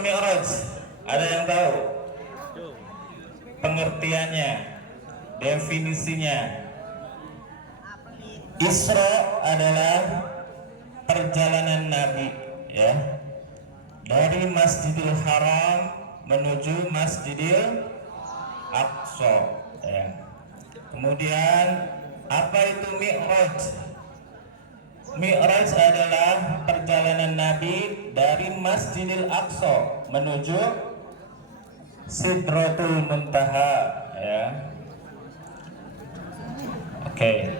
Isra Mi'raj? Ada yang tahu pengertiannya, definisinya? Isra adalah perjalanan Nabi, ya, dari Masjidil Haram menuju Masjidil Aqsa, ya. Kemudian apa itu Mi'raj? Mi'raj adalah perjalanan Nabi dari Masjidil Aqsa menuju Sidratul Muntaha, ya. Oke.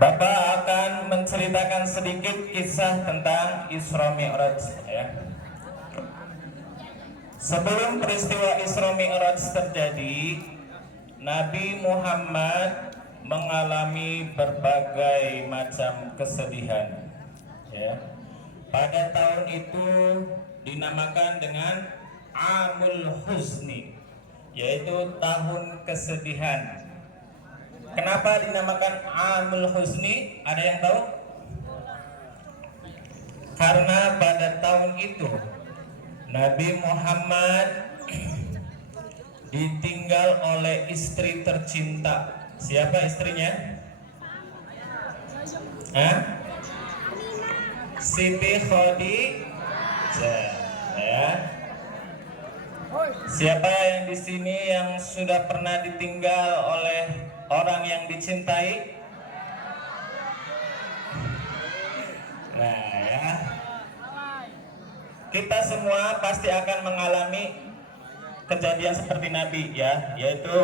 Bapak akan menceritakan sedikit kisah tentang Isra Mi'raj, ya. Sebelum peristiwa Isra Mi'raj terjadi, Nabi Muhammad mengalami berbagai macam kesedihan, ya. Pada tahun itu dinamakan dengan Amul Huzni, yaitu tahun kesedihan. Kenapa dinamakan Amul Huzni? Ada yang tahu? Karena pada tahun itu Nabi Muhammad ditinggal oleh istri tercinta. Siapa istrinya? Siti Khadijah, ya. Siapa yang di sini yang sudah pernah ditinggal oleh orang yang dicintai? Nah, ya. Kita semua pasti akan mengalami kejadian seperti Nabi, ya, yaitu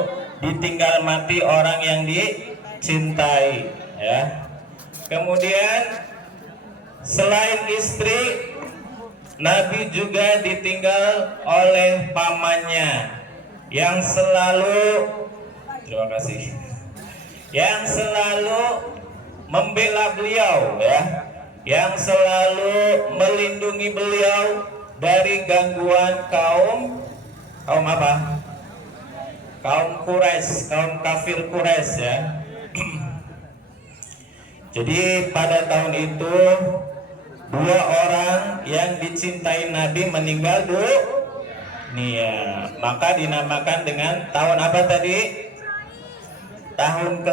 ditinggal mati orang yang dicintai, ya. Kemudian selain istri, Nabi juga ditinggal oleh pamannya yang selalu, terima kasih, yang selalu membela beliau, ya, yang selalu melindungi beliau dari gangguan kaum apa? Kaum Quraisy, kaum kafir Quraisy, ya. Jadi pada tahun itu dua orang yang dicintai Nabi meninggal dunia, maka dinamakan dengan tahun apa tadi? Tahun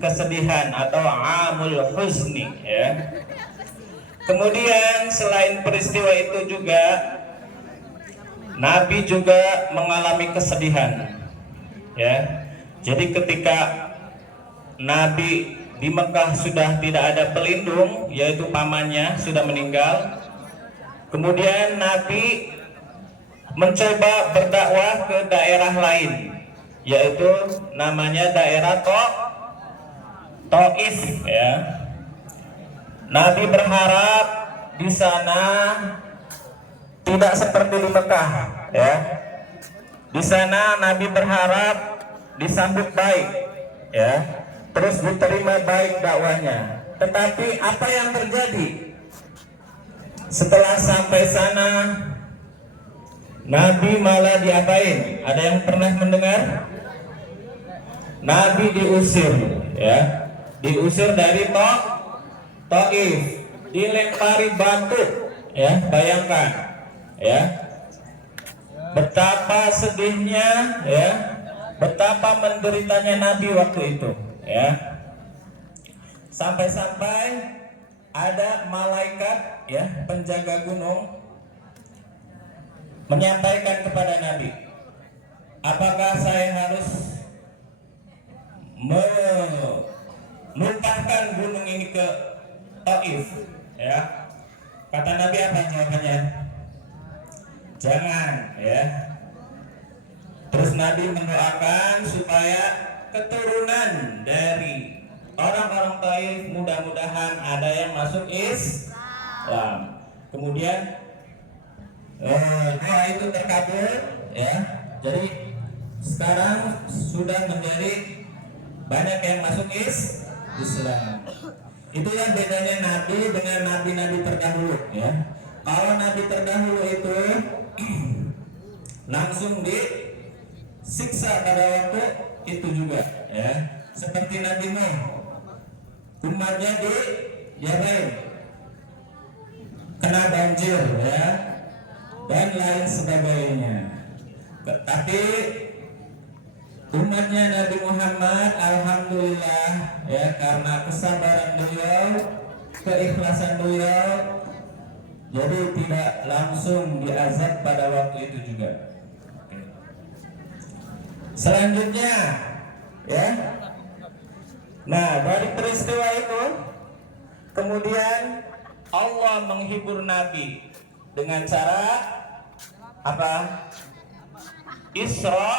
kesedihan atau Amul Huzni, ya. Kemudian selain peristiwa itu juga Nabi juga mengalami kesedihan, ya. Jadi ketika Nabi di Mekah sudah tidak ada pelindung, yaitu pamannya sudah meninggal. Kemudian Nabi mencoba berdakwah ke daerah lain, yaitu namanya daerah Taif, ya. Nabi berharap di sana tidak seperti di Mekah, ya. Di sana Nabi berharap disambut baik, ya, terus diterima baik dakwahnya. Tetapi apa yang terjadi? Setelah sampai sana, Nabi malah diapain? Ada yang pernah mendengar? Nabi diusir, ya, diusir dari Taif, dilempari batu, ya. Bayangkan, ya, betapa sedihnya, ya, betapa menderitanya Nabi waktu itu, ya. Sampai-sampai ada malaikat, ya, penjaga gunung menyampaikan kepada Nabi, apakah saya harus menumpahkan gunung ini ke Taif, ya? Kata Nabi apa jawabannya? Jangan, ya. Terus Nabi mendoakan supaya keturunan dari orang-orang Taif mudah-mudahan ada yang masuk Islam. Kemudian doa itu terkabul, ya. Jadi sekarang sudah menjadi banyak yang masuk Islam. Itulah bedanya Nabi dengan nabi-nabi terdahulu, ya. Kalau nabi terdahulu itu langsung disiksa pada waktu itu juga, ya. Seperti Nabi Nuh, umatnya diapain? kena banjir ya dan lain sebagainya. Tapi umatnya Nabi Muhammad alhamdulillah ya, karena kesabaran beliau, keikhlasan beliau, jadi tidak langsung diazab pada waktu itu juga. Selanjutnya ya, nah dari peristiwa itu kemudian Allah menghibur Nabi dengan cara apa? Isra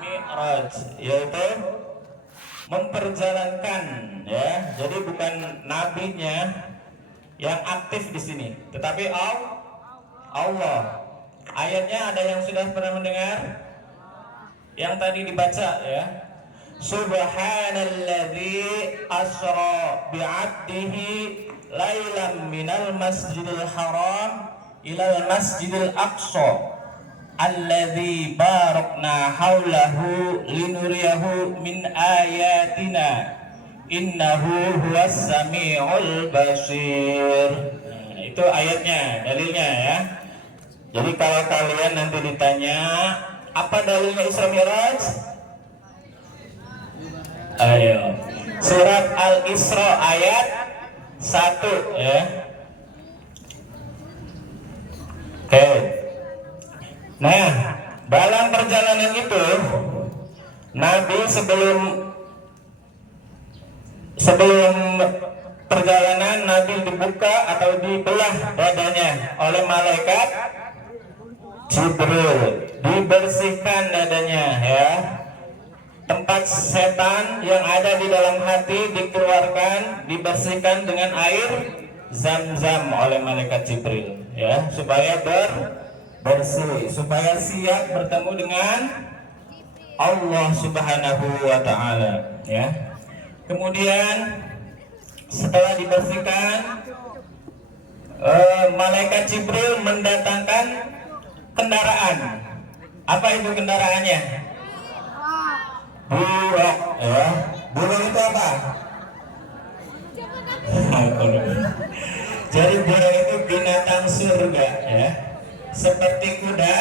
Mi'raj, yaitu memperjalankan ya. Jadi bukan nabinya yang aktif di sini, tetapi Allah. Ayatnya ada yang sudah pernah mendengar? Yang tadi dibaca ya. Subhanalladzi asra bi'abdihi lailan minal masjidil haram ilal masjidil aqsa alladzi barakna haulahu linuriyahu min ayatina innahu huwas samiul basir. Nah, itu ayatnya, dalilnya ya. Jadi kalau kalian nanti ditanya apa dalilnya Isra Mi'raj? Ayo, surat Al-Isra ayat 1 ya. Oke. Nah, dalam perjalanan itu Nabi sebelum perjalanan Nabi dibuka atau dibelah dadanya oleh malaikat Jibril, dibersihkan dadanya ya. Tempat setan yang ada di dalam hati dikeluarkan, dibersihkan dengan air Zam-Zam oleh malaikat Jibril ya, supaya bersih, supaya siap bertemu dengan Allah Subhanahu wa taala ya. Kemudian setelah dibersihkan, malaikat Jibril mendatangkan kendaraan. Apa itu kendaraannya? Buruk ya. Buruk itu apa? Jadi buruk itu binatang surga ya. Seperti kuda,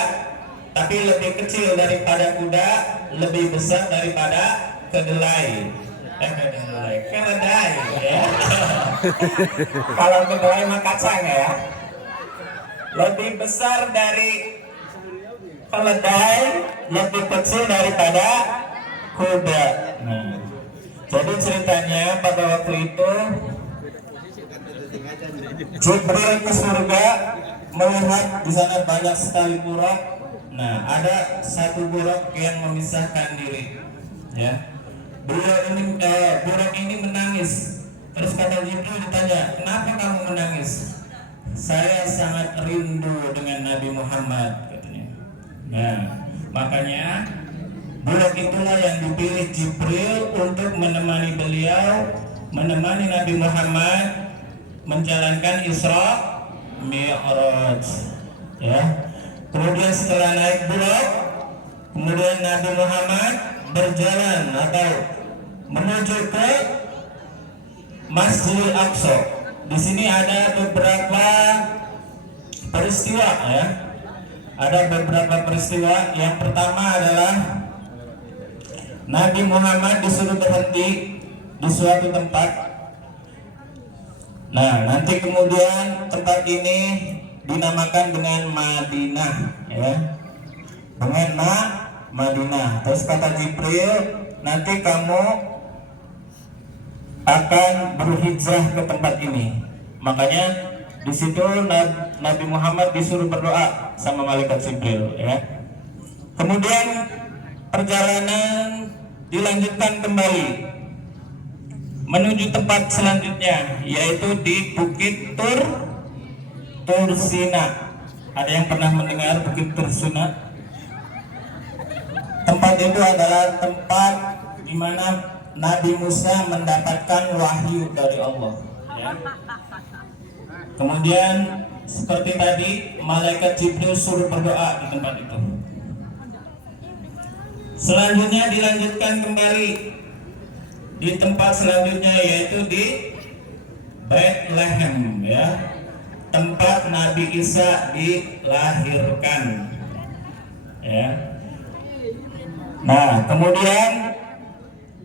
tapi lebih kecil daripada kuda, lebih besar daripada kedelai. Keledai ya. Kalau kedelai mah kacang ya. Lebih besar dari keledai, lebih kecil daripada kuda. Nah, jadi ceritanya pada waktu itu Jibril ke surga melihat di sana banyak sekali buruk. Nah, ada satu buruk yang memisahkan diri. Ya, buruk ini menangis. Terus kata Jibril ditanya, kenapa kamu menangis? Saya sangat rindu dengan Nabi Muhammad, katanya. Nah, makanya buruk itulah yang dipilih Jibril untuk menemani beliau, menemani Nabi Muhammad menjalankan Isra Mi'raj ya. Kemudian setelah naik buruk, kemudian Nabi Muhammad berjalan atau menuju ke Masjidil Aqsa. Di sini ada beberapa peristiwa ya. Ada beberapa peristiwa. Yang pertama adalah Nabi Muhammad disuruh berhenti di suatu tempat. Nah, nanti kemudian tempat ini dinamakan dengan Madinah ya. Dengan Madinah. Terus kata Jibril, nanti kamu akan berhijrah ke tempat ini. Makanya di situ Nabi Muhammad disuruh berdoa sama malaikat Jibril ya. Kemudian perjalanan dilanjutkan kembali menuju tempat selanjutnya, yaitu di Bukit Tursina. Ada yang pernah mendengar Bukit Tursina? Tempat itu adalah tempat di mana Nabi Musa mendapatkan wahyu dari Allah ya. Kemudian seperti tadi malaikat Jibril suruh berdoa di tempat itu. Selanjutnya dilanjutkan kembali di tempat selanjutnya, yaitu di Bethlehem ya. tempat Nabi Isa dilahirkan. Ya. Nah, kemudian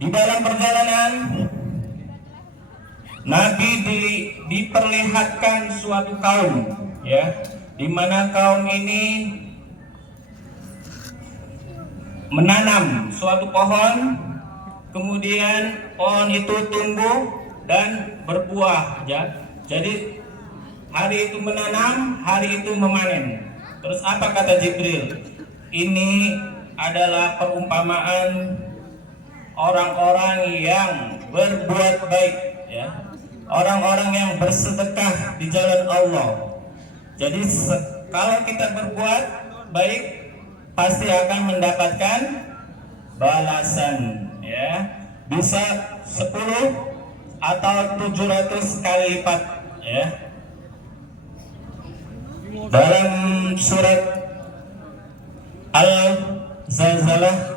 di dalam perjalanan Nabi diperlihatkan suatu kaum, ya, di mana kaum ini menanam suatu pohon, kemudian pohon itu tumbuh dan berbuah, ya. Jadi hari itu menanam, hari itu memanen. Terus apa kata Jibril? Ini adalah perumpamaan orang-orang yang berbuat baik, ya. Orang-orang yang bersedekah di jalan Allah. Jadi kalau kita berbuat baik pasti akan mendapatkan balasan, ya. Bisa 10 atau 700 kali lipat, ya. Dalam surat Al-Zalzalah,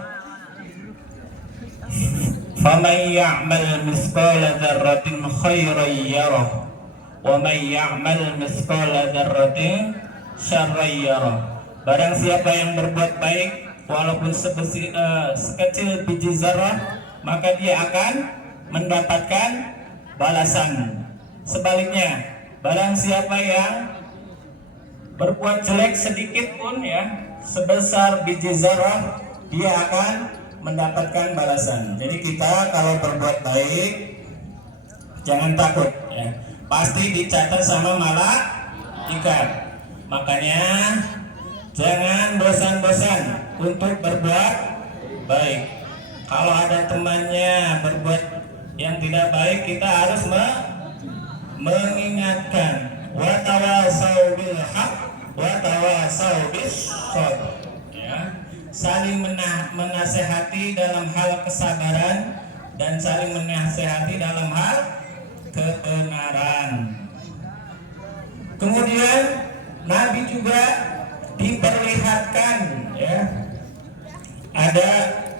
فَمَنْ يَعْمَلْ مِثْقَالَ ذَرَّةٍ خَيْرًا يَرَهُ وَمَنْ يَعْمَلْ مِثْقَالَ ذَرَّةٍ شَرًّا يَرَهُ. Barang siapa yang berbuat baik walaupun sekecil biji zarah, maka dia akan mendapatkan balasan. Sebaliknya, barang siapa yang berbuat jelek sedikit pun, ya, sebesar biji zarah, dia akan mendapatkan balasan. Jadi kita kalau berbuat baik jangan takut, ya. Pasti dicatat sama malaikat. Makanya jangan bosan-bosan untuk berbuat baik. Kalau ada temannya berbuat yang tidak baik, kita harus mengingatkan. Wa tawasau bil haq wa tawasau bis sabr, ya. Saling menasehati dalam hal kesabaran dan saling menasehati dalam hal kebenaran. Kemudian Nabi juga diperlihatkan, ya, ada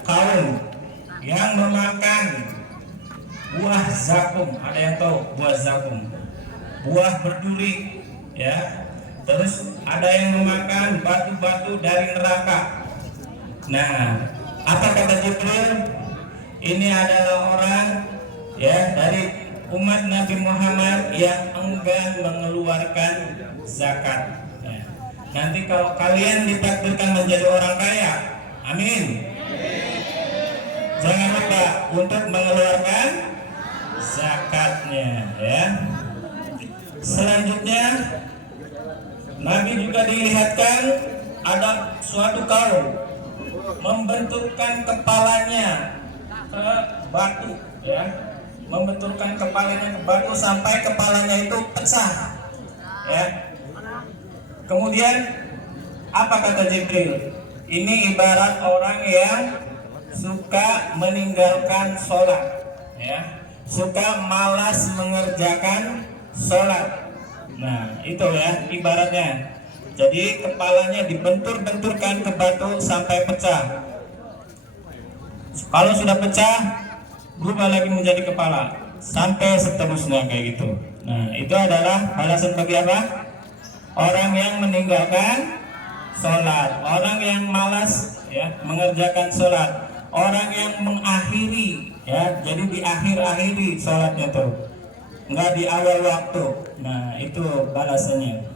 kaum yang memakan buah zakum. Ada yang tahu buah zakum? Buah berduri, ya. Terus ada yang memakan batu-batu dari neraka. Nah, apa kata Jibril? Ini adalah orang, ya, dari umat Nabi Muhammad yang enggan mengeluarkan zakat. Nah, nanti kalau kalian ditakdirkan menjadi orang kaya, amin, jangan lupa untuk mengeluarkan zakatnya, ya. Selanjutnya Nabi juga dilihatkan ada suatu kaum membenturkan kepalanya ke batu, ya, membenturkan kepalanya ke batu sampai kepalanya itu pecah, ya. Kemudian apa kata Jibril? Ini ibarat orang yang suka meninggalkan sholat, ya, suka malas mengerjakan sholat. Nah, itu, ya, ibaratnya. Jadi kepalanya dibentur-benturkan ke batu sampai pecah. Kalau sudah pecah, berubah lagi menjadi kepala, sampai seterusnya kayak gitu. Nah, itu adalah balasan bagi apa? Orang yang meninggalkan sholat, orang yang malas, ya, mengerjakan sholat, orang yang mengakhiri, ya, jadi diakhir-akhiri sholatnya tuh, nggak di awal waktu. Nah, itu balasannya.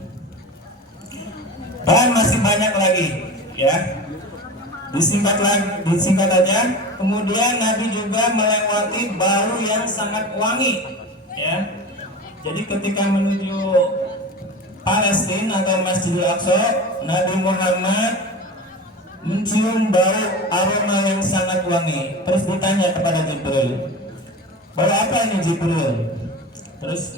Dan masih banyak lagi, ya. Disingkat aja. Kemudian Nabi juga melewati bau yang sangat wangi, ya. Jadi ketika menuju Palestina atau Masjidil Aqsa, Nabi Muhammad mencium bau aroma yang sangat wangi. Terus ditanya kepada Jibril, bau apa ini Jibril? Terus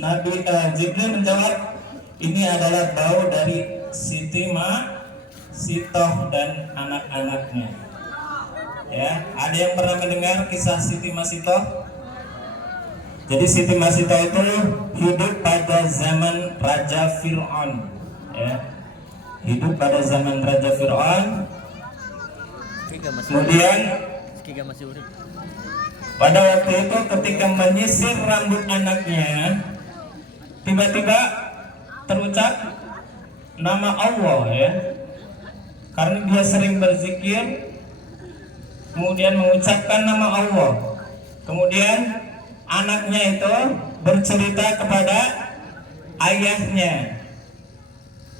Jibril menjawab, ini adalah bau dari Siti Masitoh dan anak-anaknya. Ya, ada yang pernah mendengar kisah Siti Masitoh? Jadi Siti Masitoh itu hidup pada zaman Raja Fir'aun, ya. Hidup pada zaman Raja Fir'aun. Kemudian pada waktu itu ketika menyisir rambut anaknya, tiba-tiba terucap nama Allah ya, karena dia sering berzikir, kemudian mengucapkan nama Allah. Kemudian anaknya itu bercerita kepada ayahnya.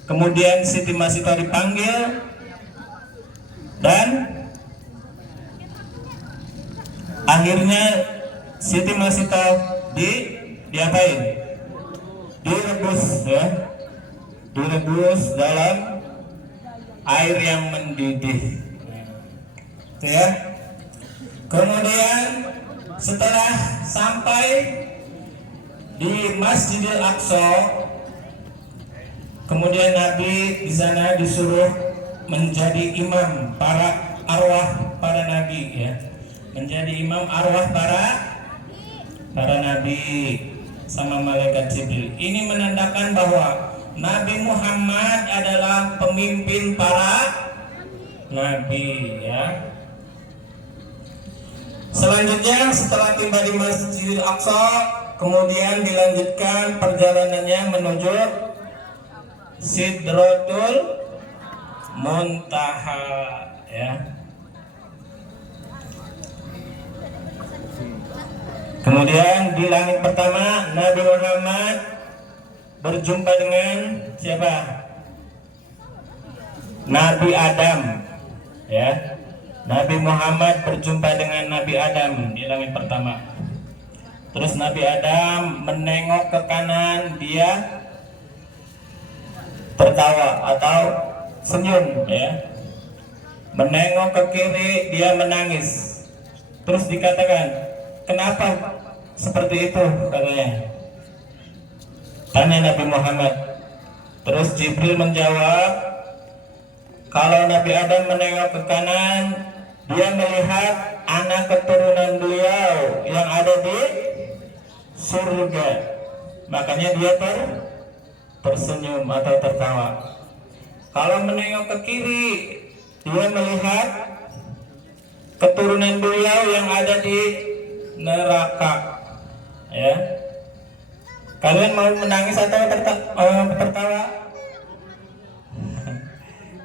Kemudian Siti Masito dipanggil dan akhirnya Siti Masito diapain? Direbus ya, direbus dalam air yang mendidih. Itu ya. Kemudian setelah sampai di Masjidil Aqsa, kemudian Nabi di sana disuruh menjadi imam para arwah para nabi ya, menjadi imam arwah para nabi sama malaikat Jibril. Ini menandakan bahwa Nabi Muhammad adalah pemimpin para nabi ya. Selanjutnya setelah tiba di Masjidil Aqsa, kemudian dilanjutkan perjalanannya menuju Sidratul Muntaha ya. Kemudian di langit pertama Nabi Muhammad berjumpa dengan siapa? Nabi Adam ya. Nabi Muhammad berjumpa dengan Nabi Adam di langit pertama. Terus Nabi Adam menengok ke kanan, dia tertawa atau senyum ya. Menengok ke kiri, dia menangis. Terus dikatakan, kenapa seperti itu katanya? Tanya Nabi Muhammad. Terus Jibril menjawab, kalau Nabi Adam menengok ke kanan, dia melihat anak keturunan beliau yang ada di surga. Makanya dia tersenyum atau tertawa. Kalau menengok ke kiri, dia melihat keturunan beliau yang ada di neraka. Ya. Kalian mau menangis atau tertawa?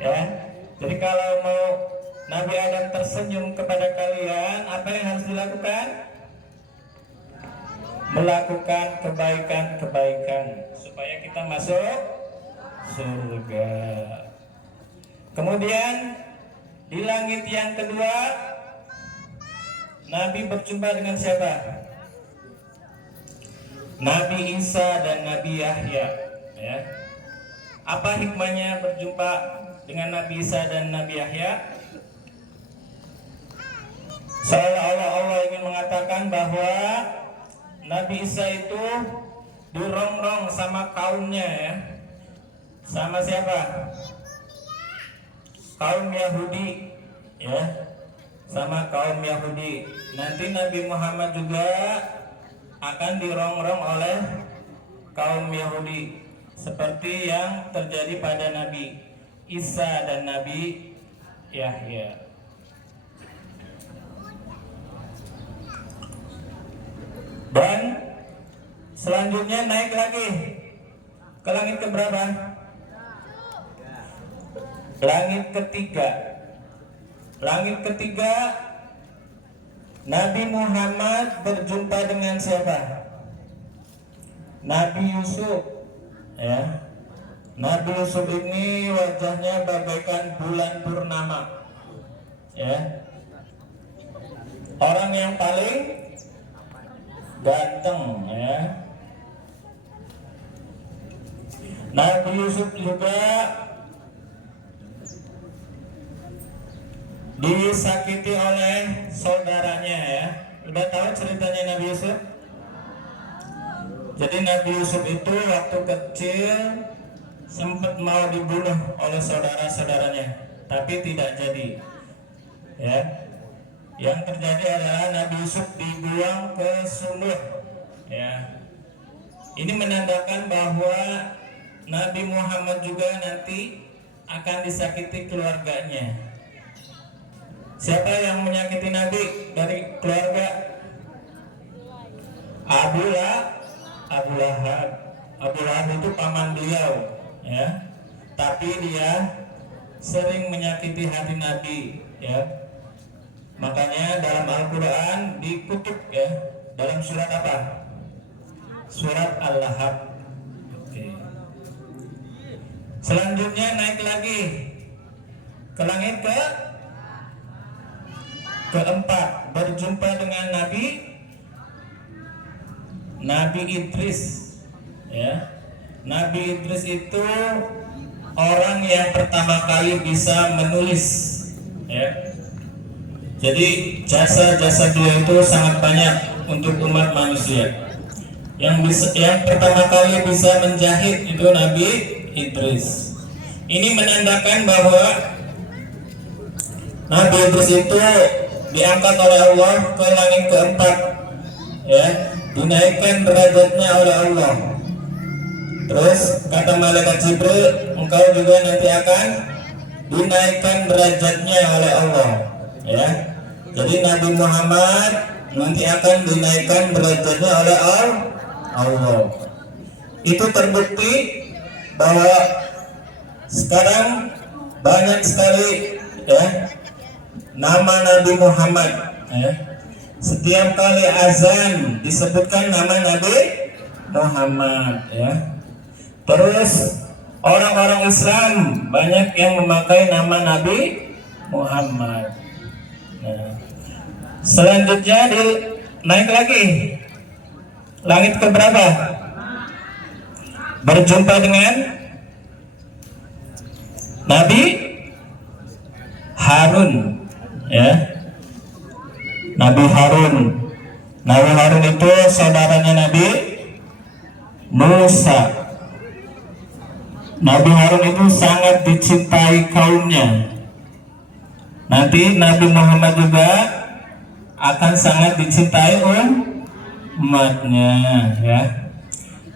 Ya. Jadi kalau mau Nabi Adam tersenyum kepada kalian, apa yang harus dilakukan? Melakukan kebaikan-kebaikan supaya kita masuk surga. Kemudian di langit yang kedua Nabi berjumpa dengan siapa? Nabi Isa dan Nabi Yahya ya. Apa hikmahnya berjumpa dengan Nabi Isa dan Nabi Yahya? Seolah-olah Allah ingin mengatakan bahwa Nabi Isa itu dirongrong sama kaumnya ya. Sama siapa? Kaum Yahudi ya. Sama kaum Yahudi. Nanti Nabi Muhammad juga akan dirongrong oleh kaum Yahudi seperti yang terjadi pada Nabi Isa dan Nabi Yahya. Dan selanjutnya naik lagi ke langit keberapa? Langit ketiga. Langit ketiga Nabi Muhammad berjumpa dengan siapa? Nabi Yusuf ya. Nabi Yusuf ini wajahnya bagaikan bulan purnama ya. Orang yang paling ganteng ya. Nabi Yusuf juga disakiti oleh saudaranya ya. Udah tahu ceritanya Nabi Yusuf? Jadi Nabi Yusuf itu waktu kecil sempat mau dibunuh oleh saudara-saudaranya, tapi tidak jadi ya. Yang terjadi adalah Nabi Yusuf dibuang ke sumur ya. Ini menandakan bahwa Nabi Muhammad juga nanti akan disakiti keluarganya. Siapa yang menyakiti Nabi dari keluarga? Abu Lahab. Abu Lahab itu paman beliau, ya. Tapi dia sering menyakiti hati Nabi, ya. Makanya dalam Al-Quran dikutuk, ya, dalam surat apa? Surat Al-Lahab. Oke. Selanjutnya naik lagi ke langit keempat, berjumpa dengan Nabi Idris, ya. Nabi Idris itu orang yang pertama kali bisa menulis, ya. Jadi jasa-jasa beliau itu sangat banyak untuk umat manusia. Yang pertama kali bisa menjahit itu Nabi Idris. Ini menandakan bahwa Nabi Idris itu diangkat oleh Allah ke langit keempat, ya, dinaikkan derajatnya oleh Allah. Terus kata malaikat Jibril, engkau juga nanti akan dinaikkan derajatnya oleh Allah, ya. Jadi Nabi Muhammad nanti akan dinaikkan derajatnya oleh Allah. Itu terbukti bahwa sekarang banyak sekali, ya, nama Nabi Muhammad, ya. Setiap kali azan disebutkan nama Nabi Muhammad, ya. Terus orang-orang Islam banyak yang memakai nama Nabi Muhammad. Nah, selanjutnya naik lagi langit keberapa? Berjumpa dengan Nabi Harun, ya. Nabi Harun itu saudaranya Nabi Musa. Nabi Harun itu sangat dicintai kaumnya. Nanti Nabi Muhammad juga akan sangat dicintai umatnya, ya.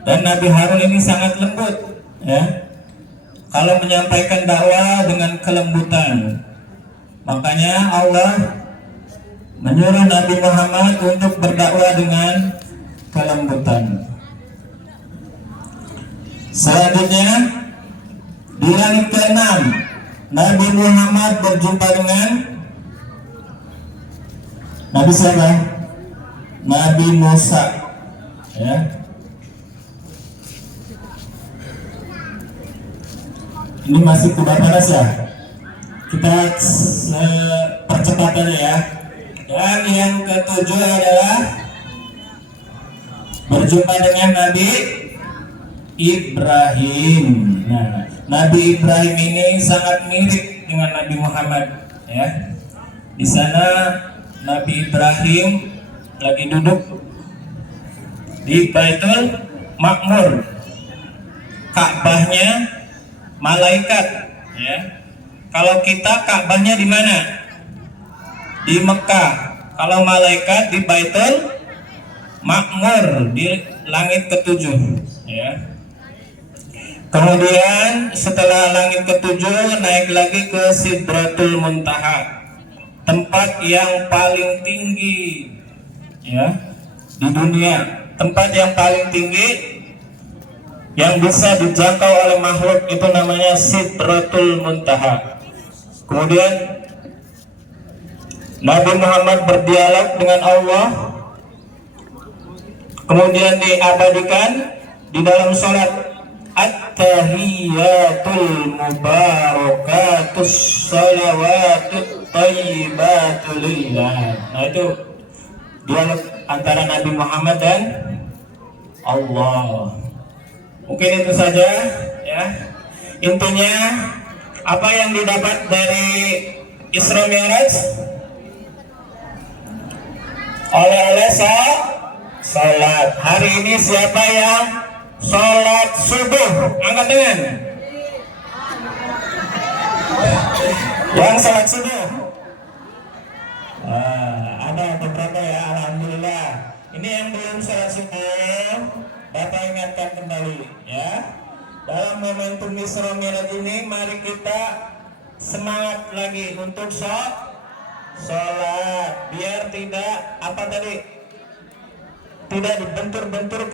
Dan Nabi Harun ini sangat lembut, ya. Kalau menyampaikan dakwah dengan kelembutan, makanya Allah menyuruh Nabi Muhammad untuk berdakwah dengan kelembutan. Selanjutnya di langit ke-6 Nabi Muhammad berjumpa dengan Nabi siapa? Nabi Musa, ya. Ini masih kuda panas, ya. Kita percepat aja, ya. Dan yang ke-7 adalah berjumpa dengan Nabi Ibrahim. Nah, Nabi Ibrahim ini sangat mirip dengan Nabi Muhammad, ya. Di sana Nabi Ibrahim lagi duduk di Baitul Makmur, Ka'bahnya malaikat, ya. Kalau kita Ka'bahnya di mana? Di Mekah. Kalau malaikat di Baitul Makmur di langit ke-7, ya. Kemudian setelah langit ke-7 naik lagi ke Sidratul Muntaha, tempat yang paling tinggi, ya, di dunia. Tempat yang paling tinggi yang bisa dijangkau oleh makhluk itu namanya Sidratul Muntaha. Kemudian Nabi Muhammad berdialog dengan Allah, kemudian diabadikan di dalam sholat. At-tahiyatul mubarakatus salawatut thayyibatul lillah. Nah, itu dialog antara Nabi Muhammad dan Allah. Mungkin itu saja, ya. Intinya apa yang didapat dari Isra Mi'raj? Oleh-oleh salat. Hari ini siapa yang sholat subuh? Angkat tangan. Yang sholat subuh. Ada beberapa, ya. Alhamdulillah. Ini yang belum sholat subuh, Bapak ingatkan kembali, ya. Dalam momentum Isra Mi'raj ini, mari kita semangat lagi untuk sholat, biar tidak tidak dibentur-bentur